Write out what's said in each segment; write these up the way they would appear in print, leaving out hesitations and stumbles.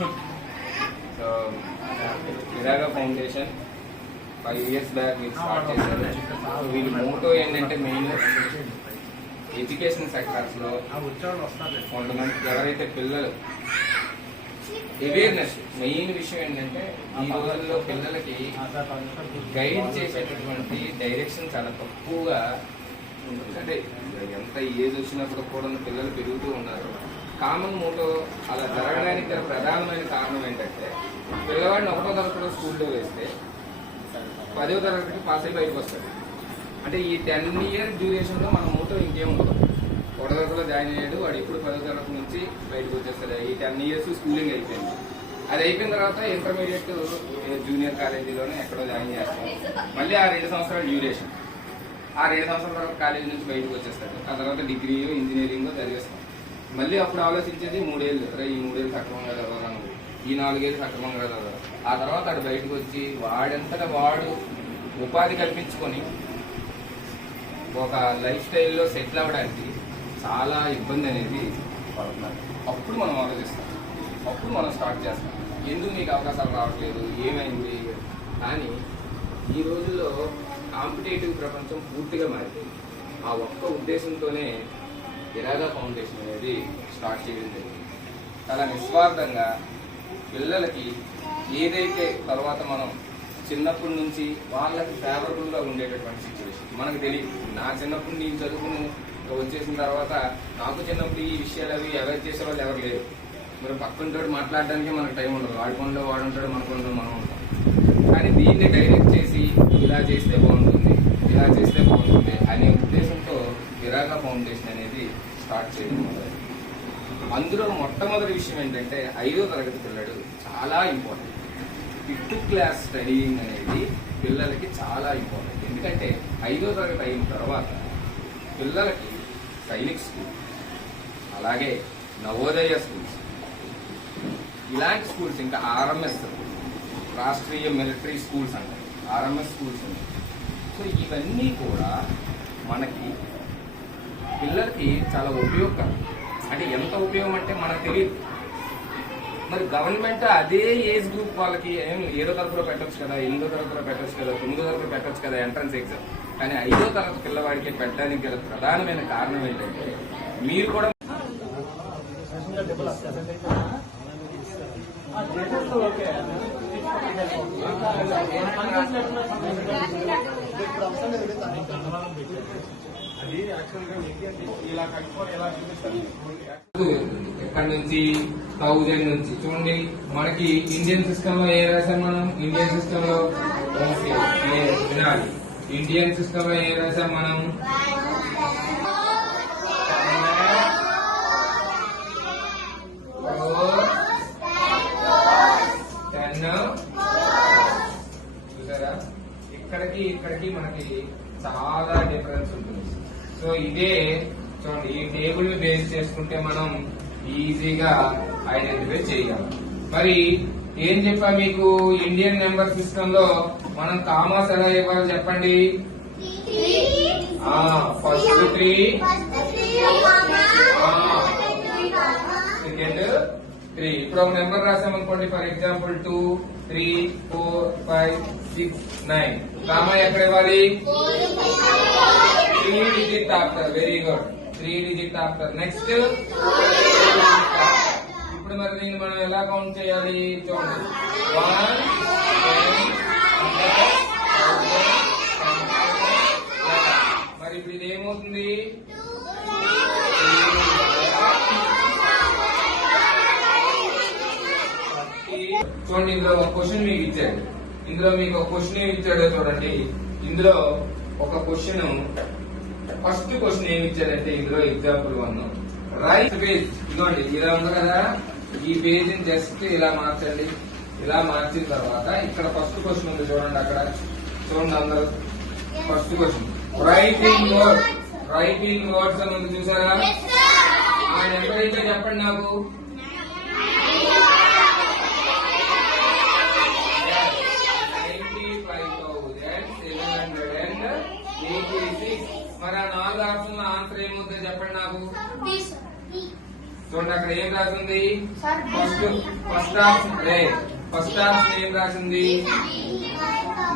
So విరాగా foundation 5 years back వీళ్ళు start చేశారు. వీళ్ళ మోటో ఏంటంటే మెయిన్ ఎడ్యుకేషన్ సెక్టర్స్ లో కొంతమంది ఎవరైతే పిల్లలు అవేర్నెస్ మెయిన్ విషయం ఏంటంటే ఈ రోజుల్లో పిల్లలకి గైడ్ చేసేటటువంటి డైరెక్షన్ చాలా తక్కువగా ఉంటుంది. అంటే ఎంత ఏజ్ వచ్చినప్పుడు కూడా పిల్లలు పెరుగుతూ ఉన్నారు. కామన్ మోటో అలా జరగడానికి గల ప్రధానమైన కారణం ఏంటంటే పిల్లవాడిని 1వ తరగతిలో స్కూల్లో వేస్తే 10వ తరగతికి పాస్ అయి బయటకు వస్తాడు. అంటే ఈ 10 years డ్యూరేషన్ లో మన మోటో ఇంకేం ఉండదు. 1వ తరగతిలో జాయిన్ అయ్యాడు, వాడు ఇప్పుడు 10వ తరగతి నుంచి బయటకు వచ్చేస్తాడు. ఈ 10 years స్కూలింగ్ అయిపోయింది. అది అయిపోయిన తర్వాత ఇంటర్మీడియట్ జూనియర్ కాలేజీలోనే ఎక్కడో జాయిన్ చేస్తాం. మళ్ళీ ఆ 2 సంవత్సరాల డ్యూరేషన్. ఆ 2 సంవత్సరాల తర్వాత కాలేజీ నుంచి బయటకు వచ్చేస్తాడు. ఆ తర్వాత డిగ్రీ ఇంజనీరింగ్ చదివేస్తాం. మళ్ళీ అప్పుడు ఆలోచించేది 3 ఏళ్ళు, ఈ 3 ఏళ్ళు సక్రమంగా చదవాలా నువ్వు, ఈ 4 ఏళ్ళు సక్రమంగా చదవాలి. ఆ తర్వాత అటు బయటకు వచ్చి వాడంతటా వాడు ఉపాధి కల్పించుకొని ఒక లైఫ్ స్టైల్లో సెటిల్ అవ్వడానికి చాలా ఇబ్బంది అనేది పడుతున్నారు. అప్పుడు మనం ఆలోచిస్తాం, అప్పుడు మనం స్టార్ట్ చేస్తాం, ఎందుకు మీకు అవకాశాలు రావట్లేదు, ఏమైంది. కానీ ఈ రోజుల్లో కాంపిటేటివ్ ప్రపంచం పూర్తిగా మారిపోయింది. ఆ ఒక్క ఉద్దేశంతోనే విరాగా ఫౌండేషన్ అనేది స్టార్ట్ చేయడం జరిగింది. చాలా నిస్వార్థంగా పిల్లలకి ఏదైతే తర్వాత మనం చిన్నప్పటి నుంచి వాళ్ళకి ఫేవరబుల్గా ఉండేటటువంటి సిచ్యువేషన్ మనకు తెలియదు. నా చిన్నప్పుడు నేను చదువుకుని వచ్చేసిన తర్వాత నాకు చిన్నప్పుడు ఈ విషయాలు అవి అవేర్ చేసే వాళ్ళు ఎవరు లేరు. మరి పక్కనతో మాట్లాడడానికి మనకు టైం ఉండదు. వాడి పనిలో వాడు ఉంటాడు, మన పనిలో మనం ఉంటాం. కానీ దీన్ని డైరెక్ట్ చేసి ఇలా చేస్తే బాగుంటుంది, ఇలా చేస్తే బాగుంటుంది అనే ఉద్దేశంతో విరాగా ఫౌండేషన్ అనేది స్టార్ట్ చేయడం మొదలైంది. అందులో మొట్టమొదటి విషయం ఏంటంటే 5వ తరగతి పిల్లడు చాలా ఇంపార్టెంట్. 5th class స్టడీయింగ్ అనేది పిల్లలకి చాలా ఇంపార్టెంట్. ఎందుకంటే 5వ తరగతి అయిన తర్వాత పిల్లలకి సైనిక్ స్కూల్, అలాగే నవోదయ స్కూల్స్, ఇలాంటి స్కూల్స్, ఇంకా ఆర్ఎంఎస్ రాష్ట్రీయ మిలిటరీ స్కూల్స్ అంటారు, ఆర్ఎంఎస్ స్కూల్స్ ఉన్నాయి. సో ఇవన్నీ కూడా మనకి పిల్లలకి చాలా ఉపయోగకరం. అంటే ఎంత ఉపయోగం అంటే మనకు తెలియదు. మరి గవర్నమెంట్ అదే ఏజ్ గ్రూప్ వాళ్ళకి 7వ తరగతిలో పెట్టచ్చు కదా, 8వ తరగతిలో పెట్టచ్చు కదా, 9వ తరగతిలో పెట్టచ్చు కదా ఎంట్రన్స్ ఎగ్జామ్. కానీ 5వ తరగతి పిల్లవాడికి పెట్టడానికి గల ప్రధానమైన కారణం ఏంటంటే మీరు కూడా ఇక్కడ నుంచి 1000 నుంచి చూడండి. మనకి ఇండియన్ సిస్టమ్ లో ఏ రాసాం మనం? ఇండియన్ సిస్టమ్ లో వినాలి. ఇండియన్ సిస్టమ్ లో ఏ రాసాం మనం? చూసారా, ఇక్కడికి మనకి చాలా డిఫరెన్స్ ఉంటుంది. సో ఇదే చూడండి, ఈ టేబుల్ ని బేస్ చేసుకుంటే మనం ఈజీగా ఐడెంటిఫై చేయాలి. మరి ఏం చెప్పా మీకు? ఇండియన్ నెంబర్ సిస్టమ్ లో మనం కామాస్ ఎలా ఇవ్వాలి చెప్పండి? First 3, second 3. ఇప్పుడు ఒక నెంబర్ రాసామనుకోండి, ఫర్ ఎగ్జాంపుల్ 2, 3, 4, 5, 6, 9. కామా ఎక్కడ ఇవ్వాలి? 3 digit after. Very good, 3 digit after. Next ఇప్పుడు మరి దీన్ని మనం ఎలా కౌంట్ చేయాలి చూడండి. 1, 10, మరి ఇప్పుడు ఇది ఏమవుతుంది? చూడండి, ఇందులో ఒక క్వశ్చన్ మీకు ఇచ్చాడు. ఇందులో మీకు ఒక క్వశ్చన్ ఏమి ఇచ్చాడో చూడండి. ఇందులో ఒక క్వశ్చన్, ఫస్ట్ క్వశ్చన్ ఏమి ఇచ్చాడంటే ఇందులో ఎగ్జాంపుల్ 1 రైట్ పేజ్. ఇదిగోండి, ఇలా ఉంది కదా, ఈ పేజ్ ని జస్ట్ ఇలా మార్చండి. ఇలా మార్చిన తర్వాత ఇక్కడ ఫస్ట్ క్వశ్చన్ ఉంది చూడండి. అక్కడ చూడండి అందరూ, ఫస్ట్ క్వశ్చన్ రైటింగ్ వర్డ్స్ అని ఉంది చూసారా? ఆయన ఎక్కడైతే చెప్పండి నాకు. మరి ఆ 4 ఆప్షన్ల ఆన్సర్ ఏమవుతుంది చెప్పండి నాకు. చూడండి, అక్కడ ఏం రాసింది? ఫస్ట్ ఆప్షన్ ఏం రాసింది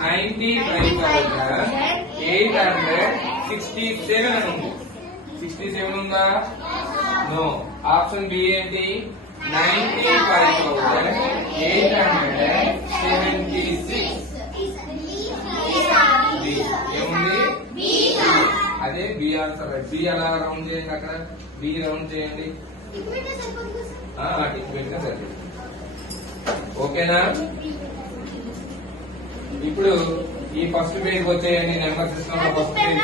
95,867 అని ఉంది. 67 ఉందా? నో. ఆప్షన్ బి ఏంటి? 95,876. ఏముంది? అదే బి ఆన్సర్. బి అలా రౌండ్ చేయండి, అక్కడ బి రౌండ్ చేయండి. పెట్టినా సరే. ఓకేనా? ఇప్పుడు ఈ ఫస్ట్ పేజ్ వచ్చేయండి. నెంబర్ సిస్టమ్ లో ఫస్ట్ పేజ్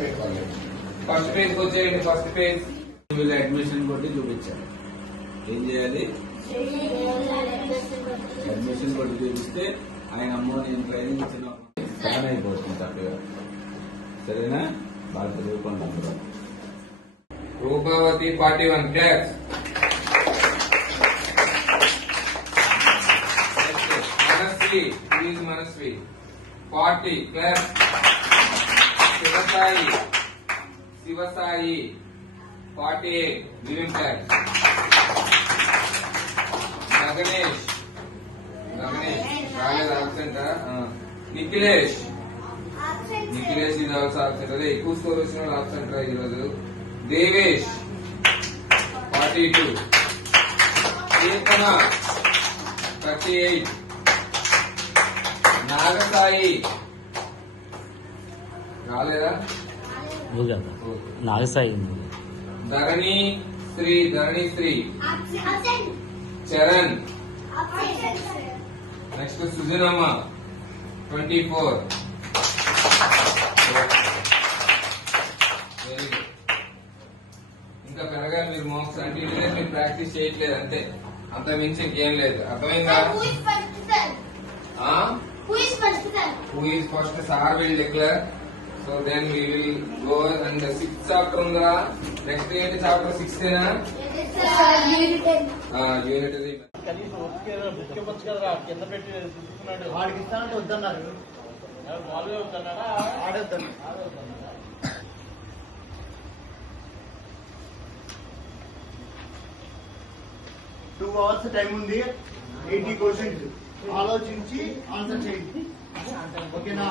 పెట్టుకోవాలి. ఫస్ట్ పేజ్ వచ్చేయండి. ఫస్ట్ పేజ్ అడ్మిషన్ కొట్టి చూపించారు. ఏం చేయాలి? అడ్మిషన్ కొట్టి చూపిస్తే ఆయన అమ్మో నేను ట్రైనింగ్ ఇచ్చిన ప్లాన్ అయిపోతుంది చక్కగా. సరేనా? బాగా చదువుకోండి అందరూ. Rupavathi 41 class. Manasvi 40 class. Shivasai 48 living class. Gaganesh రాలేదు, ఆబ్సెంట్. నిఖిలేష్ ఇది ఆల్సో ఆబ్సెంట్. అదే ఎక్కువ స్కోర్ వచ్చిన వాళ్ళు ఆబ్సెంట్ రా ఈరోజు. దేవేష్ 42. కీర్తన 38. నాగసాయి రాలేదా? Nagasai. Dharani Sri Charan. Next Sujanamma 24. Very good. ఇంకా పెరగాలి మీరు మార్క్స్. అంటే మీరు ప్రాక్టీస్ చేయట్లేదు అంతే, అంత మించి ఇంకేం లేదు. అర్థమైందా? Who is first? Sir will declare. So then we will go and the 6th chapter unda. Next ఏంటి chapter 6 ఏనా? యూనిట్ అది. కనీసం ముఖ్యమంత్రి కదా కింద పెట్టి చూసుకున్నాడు. వాడికి ఇస్తానంటే వద్దన్నారు. బాగా వద్దన్నారా? ఆడొద్దని. 2 hours టైం ఉంది. 80 క్వశ్చన్స్ ఆలోచించి ఆన్సర్ చేయండి. ఓకేనా?